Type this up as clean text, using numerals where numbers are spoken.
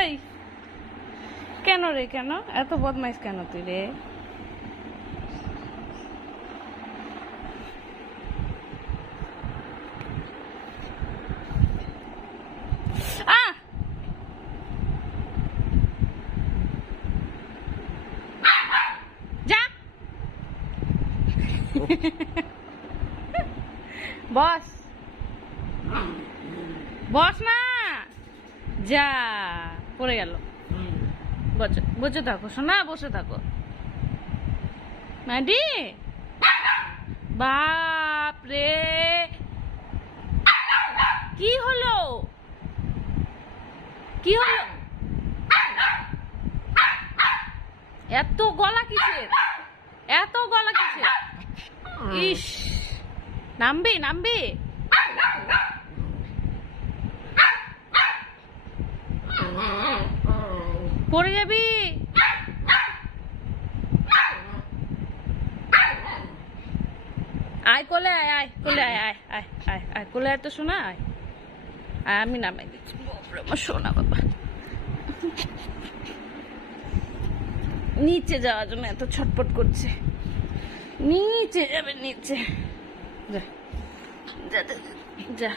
এই কেন রে, কেন এত বদমাইশ কেন তুই রে? যা বস, বস না, যা পড়ে গেল। বসে থাকো সোনা, বসে থাকো। ম্যাডি, বাপ রে, কি হলো, কি হলো? এত গলা কিসের, এত গলা কিসের? ইস, নামবি নামবি? পড়ে যাবি। আয় কোলে আয়, আয় কোলে আয়, আয় আয় আয় আয় কোলে আয় তো শোনা, আয় আয়, আমি নামাই দিচ্ছি। আমার শোনা বাবা নিচে যাওয়ার জন্য এত ছটপট করছে। নিচে যাবে, নিচে যা যা যা।